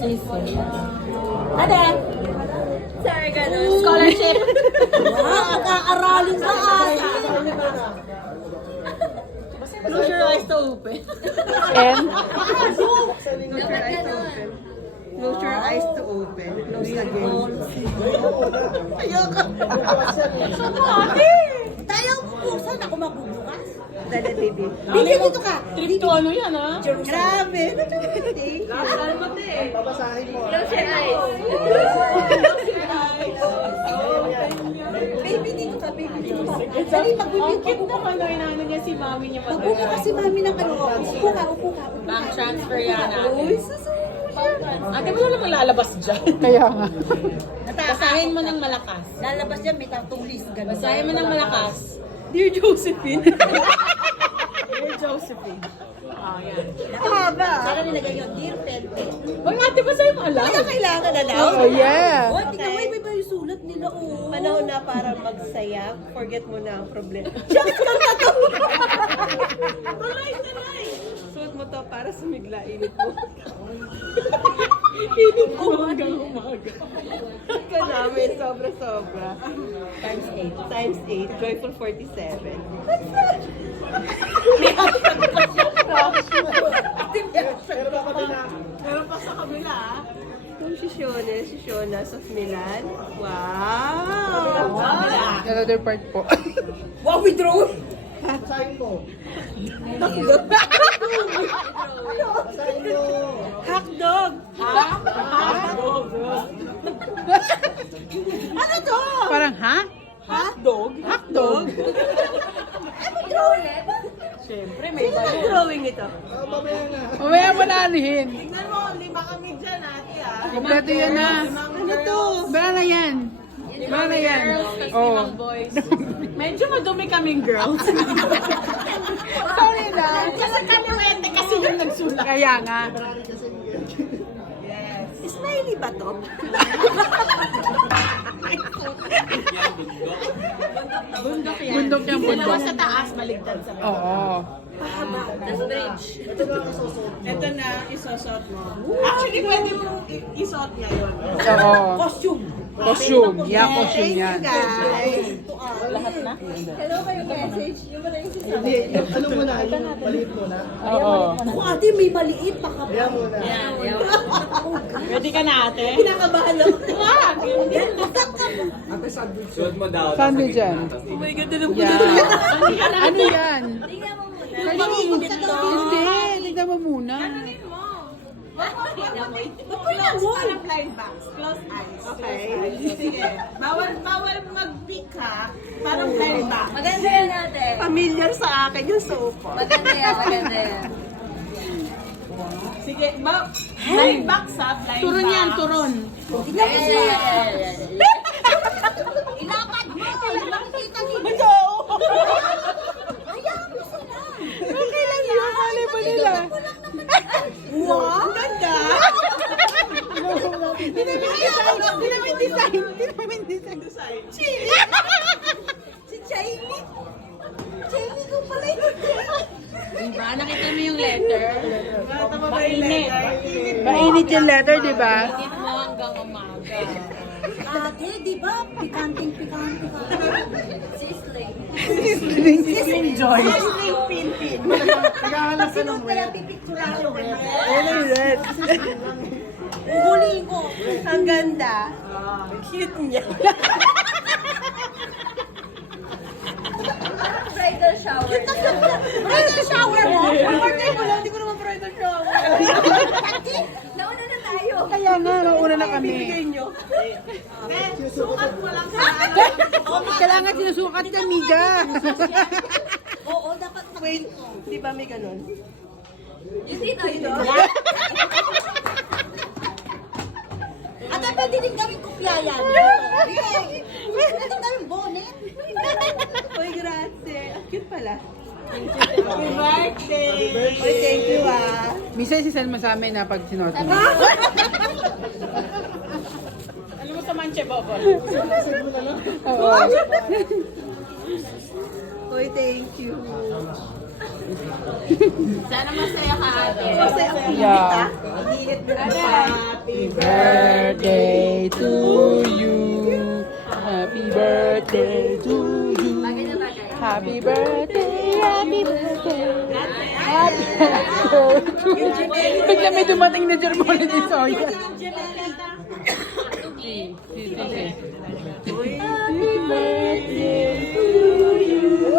Ate! Sorry, ganun. Scholarship! Kakaaralin sa atin! Close your eyes to open. And? Close your eyes to open. Close again. Ayoko. Ate! Tayo, saan ako magbubukas? Dala, baby. Hindi, dito ka. Trip to ano yan, ha? Grabe. Close your eyes. Baby, dito ka. Baby, dito ka. Dali, Ang magbibig cute naman, no, inaano niya si mami niya Magbuka kasi mami ng ano. Upo ka, upo ka. Bank transfer yan, ate. Uy, susunod. Ate, wala namang lalabas dyan. Kaya nga. Basahin mo ng malakas. Lalabas yan, may tatong list. Ganun. Basahin mo ng malakas. Dear Josephine. Dear Josephine. Ah, yan. Haba. Sana nilagay yun, Dear Pente. Huwag ate, basahin mo alam. Kaya kailangan na lang. Oh, yeah. Oh, tingnan mo, iba yung sulat nila, oh. Panahon na para magsaya. Forget mo na ang problema. Suot mo to para sumigla. Init mo. Init mo hanggang umaga. Ka namin. Sobra-sobra. Times 8. Times 8. Joyful 47. Pero pa sa kabila, ah. Kung si Shonas of Milan. Wow! Another part po. Wow, we drone! Hotdog! Ano to? Parang, ha? Hotdog? Hotdog? Siyempre, may Sino bayo. drawing ito? Mamaya mo na anihin. Tingnan mo, lima kami dyan, ate, ah. Kompleto yan na. Ano to? Ba na yan? Ba na yan? Girls, Oh. limang boys. Medyo madumi kaming girls. Sorry na. Kasi kaliwete kasi yung nagsulat. Kaya nga. Smiley ba to? Bundok yan. Bundok yan, bundok. Dalawa sa taas, baligtad sa baba. Oo. That's bridge. Ito na, isosot mo. Actually, pwede mo isuot ngayon. Oo. Costume. Costume. Yeah, costume yan. Guys! Lahat na? Hello kayo message. Yung wala yung sasama. Ano muna, yung maliit muna. Oo. Ako, ate, may maliit pa ka. Kaya muna. Yan, yan. Ready ka na, ate? Kinakabahan ako. Wag! Ate sandwich. Sandwich yan. Oh my God, ano po? Yeah. Ano yan? Tingnan mo muna. Hindi. Tignan mo muna. Close parang blind box. Close eyes. Okay. Sige. Bawal mag-peek ha. Parang blind box. Maganda yan natin. Familiar sa akin yung sofa. Maganda yan, maganda yan. Sige. Blind box ha. Blind Turon box. yan, turon. Tingnan mo siya. Ayan. Ilapad mo. Makikita nila. Hayaan mo sila. Okay lang yun. Mali ba nila? Wow! Ang ganda! Tinaming design. Tinaming design. Chili! Si Jamie! Jamie ko pala ito. Diba? Nakita mo yung letter? Mainit. Mainit yung letter, di ba? Mainit mo hanggang umaga. Ate, di ba? Pikanting-pikante ka. Sizzling. Sisling Joy. Pin-pin. Sino kaya pipicturan ko? Ano yun? Uhulihin ko. Ang ganda. Cute niya. Bridal shower. Bridal shower mo? Birthday ko lang, hindi ko naman bridal shower. Nauna na tayo. Kaya nga, nauna na kami. Bibigay nyo. Sukat mo lang sa Kailangan sinusukat ka, miga. Oo, dapat Wait, di ba may ganun? Yung dito, yun. Ate, pwede din gawing kopya yan. Pwede din gawing bonnet. Uy, grazie. Ang cute pala. Happy birthday! Uy, thank you ah. Minsan si San Masame na pag sinuot mo. Alam mo sa Manche Bobol? Oo. Uy, thank you. Sana masaya ka, ate. Yeah. Happy Birthday to you. Happy birthday to you. Bagay na bagay. Happy birthday, happy birthday. Happy birthday. Bigla may dumating na Germano ni Soya. Si. Happy birthday to you.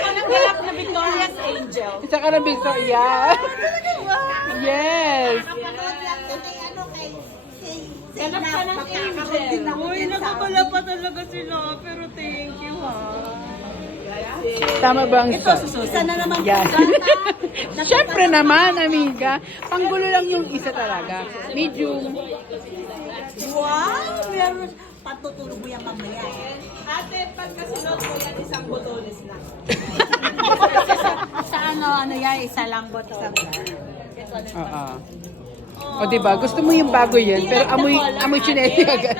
Naghanap na Victoria's Angel. Isa ka na Victoria. Yes. Ganap ka ng angel. Uy, nakapala pa talaga sila. Pero thank you, ha. Tama ba ang Ito, isa na naman. Yan. Siyempre naman, amiga. Panggulo lang yung isa talaga. Medium. Wow! Meron. Patutulog mo yan mamaya. Ate, pagka sunod mo yan, isang botones na. Sa ano yan, isa lang boto. Oo. O diba, gusto mo yung bago yan, pero amoy chinesi agad.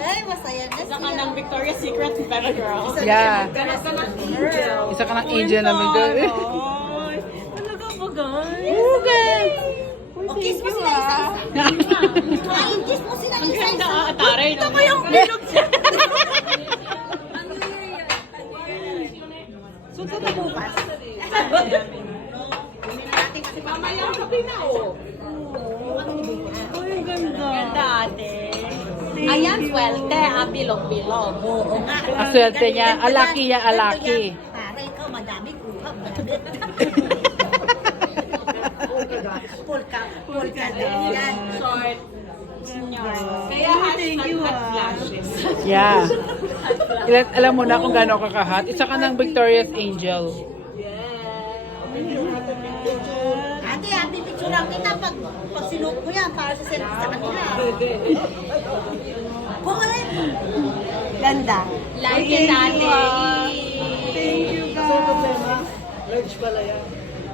Ay, masaya na Isa ka ng Victoria's Secret pero girl. Yeah. Ganap ka ng angel. Isa ka ng angel namin doon. Ay, talaga ba, guys? Okay. O, kiss mo sila isa-isa. Ay, kiss mo sila isa-isa. Taray na. Yung bilog siya. Sunod na bukas. Mamaya ang gabi na, oh. Uy, ang ganda. Ganda, ate. Ayan, swerte. Bilog-bilog. Oo nga. Ang swerte niya, alaki niya, alaki. Para ikaw, madami kuha. Polka din yan. Short. Kaya hashtag hot flashes. Yeah. Alam mo na kung gaano ka kahat. Isa ka ng Victoria's Angel. Ate, ate, picture lang kita pag sinuot mo yan para sa selfie sa kanila. Bukay! Ganda. Like it, ate. Thank you, guys. Large pala yan.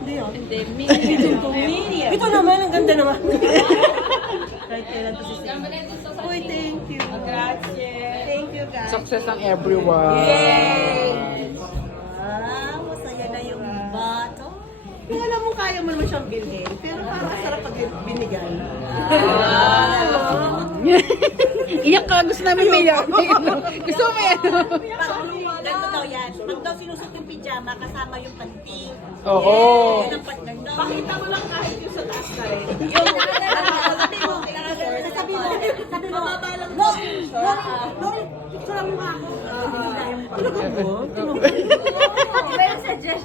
Hindi, medium. Ito naman, ang ganda naman. Right kailan to si Sam. Uy, thank you. Grazie. Thank you, guys. Success ang everyone. Ah, masaya na yung bato. Kung alam mo, kaya mo naman siyang bilhin. Pero parang masarap pag binigay. Iyak ka, gusto namin may iyak. Gusto mo may ano. Ganito daw yan. Pag daw sinusot yung pijama, kasama yung panty. Oo. Yan ang partner daw. Pakita mo lang kahit yung sa taas na rin. Sabi mo, sabi mo, Lori, picture mo ako. Iba yung suggestion.